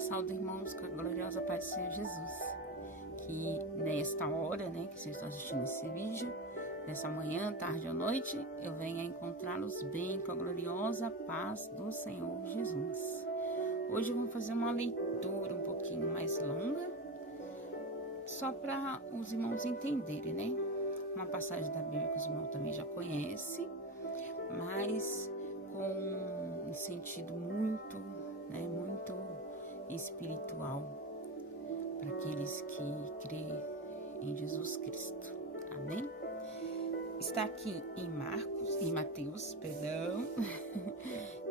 Saúde, irmãos, com a gloriosa paz do Senhor Jesus. Que nesta hora, né, que vocês estão assistindo esse vídeo, nessa manhã, tarde ou noite, eu venha encontrá-los bem com a gloriosa paz do Senhor Jesus. Hoje eu vou fazer uma leitura um pouquinho mais longa, só para os irmãos entenderem, né? Uma passagem da Bíblia que os irmãos também já conhecem, mas com um sentido muito espiritual para aqueles que creem em Jesus Cristo. Amém? Está aqui em Mateus,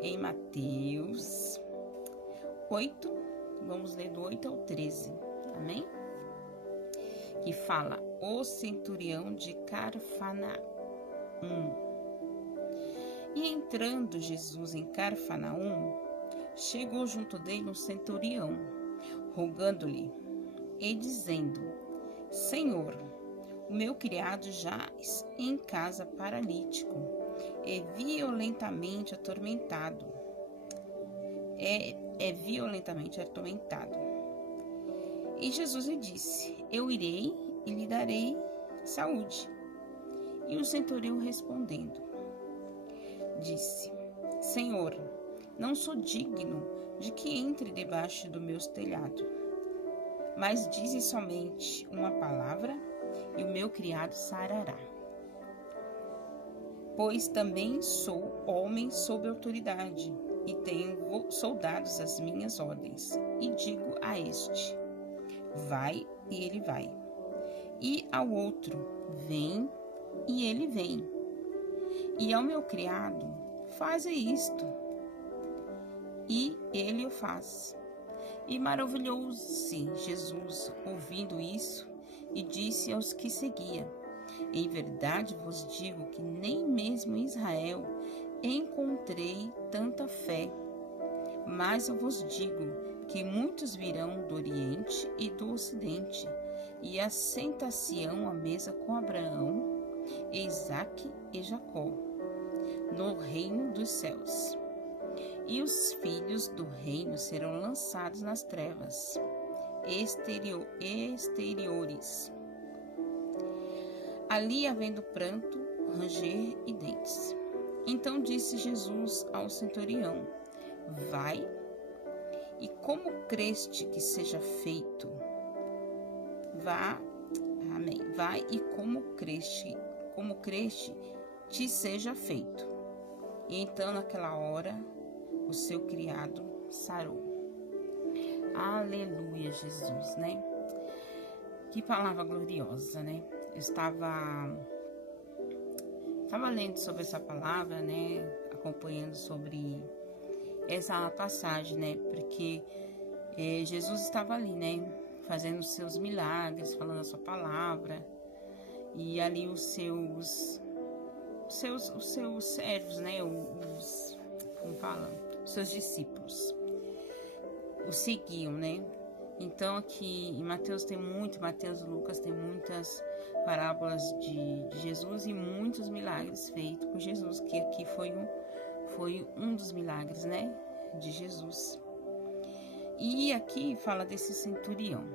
em Mateus 8, vamos ler do 8 ao 13, amém? Que fala, o centurião de Cafarnaum. E entrando Jesus em Cafarnaum, chegou junto dele um centurião, rogando-lhe e dizendo, Senhor, o meu criado jaz em casa paralítico e violentamente atormentado. É violentamente atormentado. E Jesus lhe disse, eu irei e lhe darei saúde. E o centurião respondendo, disse, Senhor, não sou digno de que entre debaixo do meu telhado, mas dize somente uma palavra e o meu criado sarará. Pois também sou homem sob autoridade e tenho soldados às minhas ordens, e digo a este, vai, e ele vai, e ao outro, vem, e ele vem, e ao meu criado, faze isto, e ele o faz. E maravilhou-se Jesus ouvindo isso, e disse aos que seguia, em verdade vos digo que nem mesmo em Israel encontrei tanta fé. Mas eu vos digo que muitos virão do Oriente e do Ocidente, e assentar-se-ão à mesa com Abraão, Isaque e Jacó, no reino dos céus. E os filhos do reino serão lançados nas trevas exteriores. Ali havendo pranto, ranger e dentes. Então disse Jesus ao centurião, vai, e como creste que seja feito, vá, amém, vai e como creste te seja feito. E então naquela hora o seu criado sarou. Aleluia, Jesus, né? Que palavra gloriosa, né? Eu estava lendo sobre essa palavra, né? Acompanhando sobre essa passagem, né? Porque Jesus estava ali, né? Fazendo os seus milagres, falando a sua palavra. E ali os seus servos, né? Como fala? Os seus discípulos o seguiam, né? Então aqui em Mateus Mateus e Lucas tem muitas parábolas de Jesus e muitos milagres feitos por Jesus, que aqui foi um dos milagres, né, de Jesus. E aqui fala desse centurião.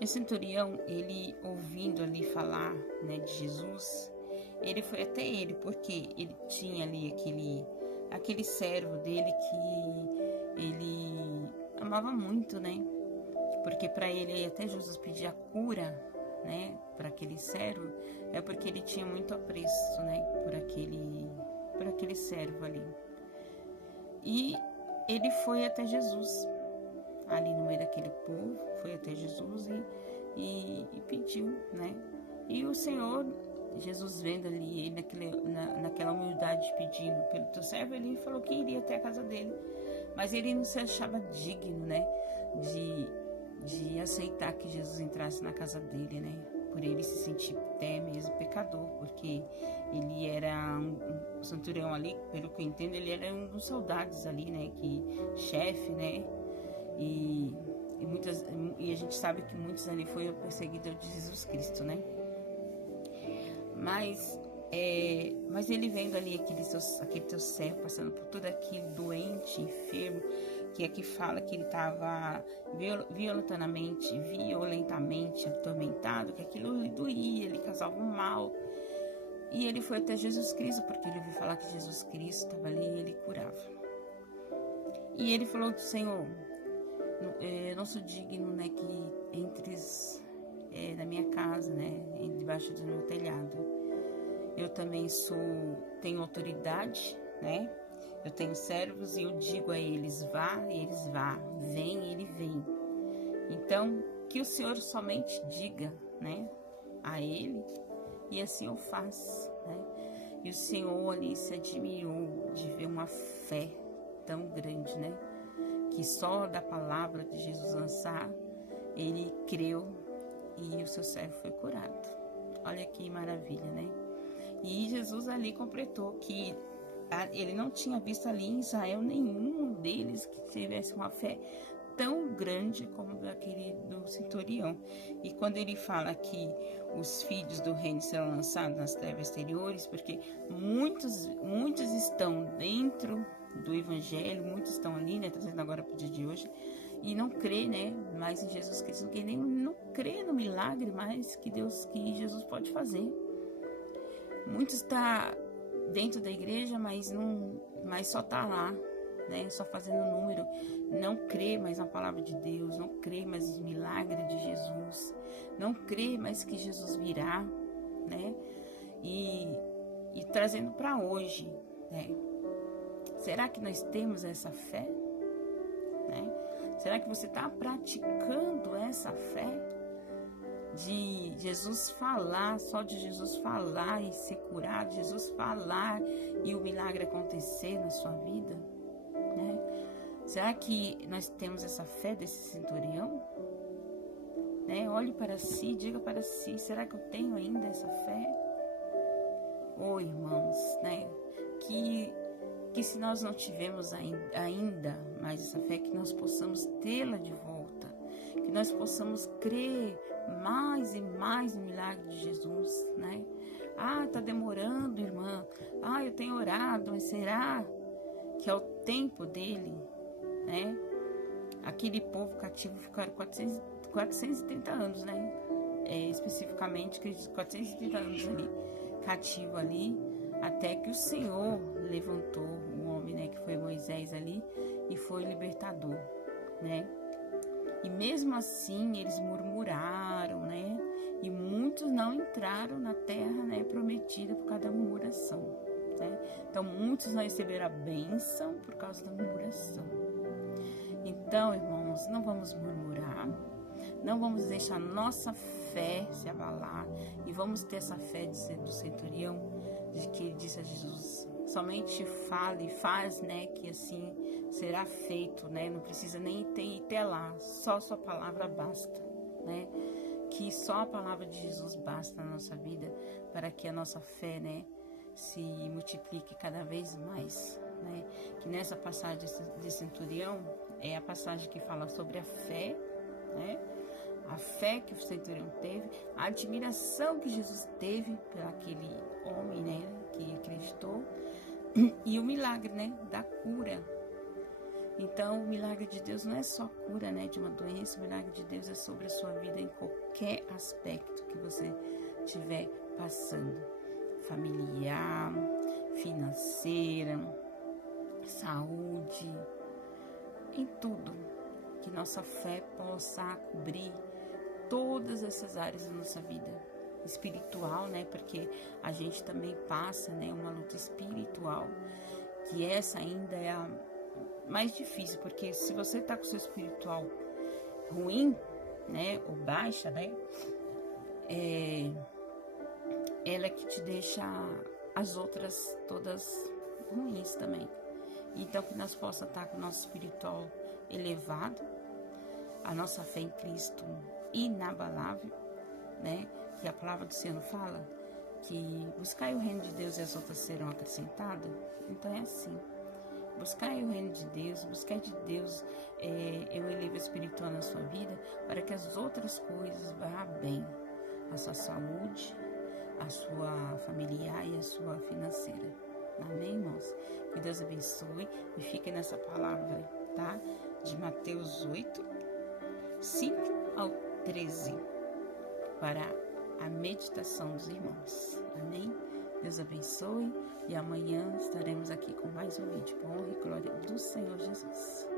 Esse centurião, ele ouvindo ali falar, né, de Jesus, ele foi até ele, porque ele tinha ali aquele servo dele que ele amava muito, né? Porque para ele até Jesus pedir a cura, né, para aquele servo, é porque ele tinha muito apreço, né, por aquele servo ali. E ele foi até Jesus, ali no meio daquele povo, foi até Jesus e pediu, né? E o Senhor, Jesus vendo ali, ele naquela humildade pedindo pelo teu servo, ele falou que iria até a casa dele. Mas ele não se achava digno, né, de aceitar que Jesus entrasse na casa dele, né, por ele se sentir até mesmo pecador, porque ele era um centurião ali, pelo que eu entendo, ele era um dos soldados ali, né, chefe, né, e a gente sabe que muitos ali foi o perseguidor de Jesus Cristo, né, mas ele vendo ali aquele teu servo passando por tudo aquilo, doente, enfermo, que aqui fala que ele estava violentamente atormentado, que aquilo lhe doía, ele causava um mal. E ele foi até Jesus Cristo, porque ele ouviu falar que Jesus Cristo estava ali e ele curava. E ele falou do Senhor, eu não sou digno, né, que entres na minha casa, né, debaixo do meu telhado. Eu também tenho autoridade, né? Eu tenho servos e eu digo a eles, vá, e eles vá, vem, e ele vem. Então, que o Senhor somente diga, né, a ele, e assim eu faço, né? E o Senhor ali se admirou de ver uma fé tão grande, né? Que só da palavra de Jesus lançar, ele creu e o seu servo foi curado. Olha que maravilha, né? E Jesus ali completou que ele não tinha visto ali em Israel nenhum deles que tivesse uma fé tão grande como daquele do centurião. E quando ele fala que os filhos do reino serão lançados nas trevas exteriores, porque muitos estão dentro do evangelho, muitos estão ali, né, trazendo agora para o dia de hoje, e não crê, né, mais em Jesus Cristo, que nem não crê no milagre mais que Jesus pode fazer. Muitos estão dentro da igreja, mas só está lá, né, só fazendo número, não crê mais na palavra de Deus, não crê mais nos milagres de Jesus, não crê mais que Jesus virá, né, e trazendo para hoje, né, será que nós temos essa fé, né? Será que você está praticando essa fé de Jesus falar, só de Jesus falar e ser curado, Jesus falar e o milagre acontecer na sua vida, né? Será que nós temos essa fé desse centurião? Né? Olhe para si, diga para si, será que eu tenho ainda essa fé? Oh, irmãos, né? Que se nós não tivermos ainda mais essa fé, que nós possamos tê-la de volta, que nós possamos crer mais e mais no milagre de Jesus, né? Ah, tá demorando, irmã. Ah, eu tenho orado, mas será que é o tempo dele, né? Aquele povo cativo ficaram 430 anos, né? Especificamente, 430 anos ali, cativo ali, até que o Senhor levantou um homem, né, que foi Moisés ali, e foi libertador, né? E mesmo assim eles murmuraram, né? E muitos não entraram na terra, né, prometida por causa da murmuração, né? Então muitos não receberam a bênção por causa da murmuração. Então, irmãos, não vamos murmurar, não vamos deixar nossa fé se abalar, e vamos ter essa fé do centurião, de que disse a Jesus, somente fale e faz, né, que assim será feito, né, não precisa nem ir até lá, só sua palavra basta, né, que só a palavra de Jesus basta na nossa vida, para que a nossa fé, né, se multiplique cada vez mais, né, que nessa passagem de centurião, é a passagem que fala sobre a fé, né, a fé que o centurião teve, a admiração que Jesus teve por aquele homem, né, que acreditou, e o milagre, né, da cura. Então, o milagre de Deus não é só cura, né, de uma doença, o milagre de Deus é sobre a sua vida em qualquer aspecto que você estiver passando, familiar, financeira, saúde, em tudo, que nossa fé possa cobrir todas essas áreas da nossa vida, espiritual, né, porque a gente também passa, né, uma luta espiritual, que essa ainda é a mais difícil, porque se você tá com o seu espiritual ruim, né, ou baixa, né, ela é que te deixa as outras todas ruins também. Então, que nós possamos estar com o nosso espiritual elevado, a nossa fé em Cristo inabalável, né? Que a palavra do Senhor fala que buscai o reino de Deus e as outras serão acrescentadas. Então é assim, buscai o reino de Deus, buscai de Deus, eu elevo o espiritual na sua vida, para que as outras coisas vá bem, a sua saúde, a sua familiar e a sua financeira. Amém, irmãos? Que Deus abençoe e fique nessa palavra, tá? de Mateus 8, 5 ao 13, para a meditação dos irmãos. Amém? Deus abençoe e amanhã estaremos aqui com mais um vídeo. Com honra e glória do Senhor Jesus.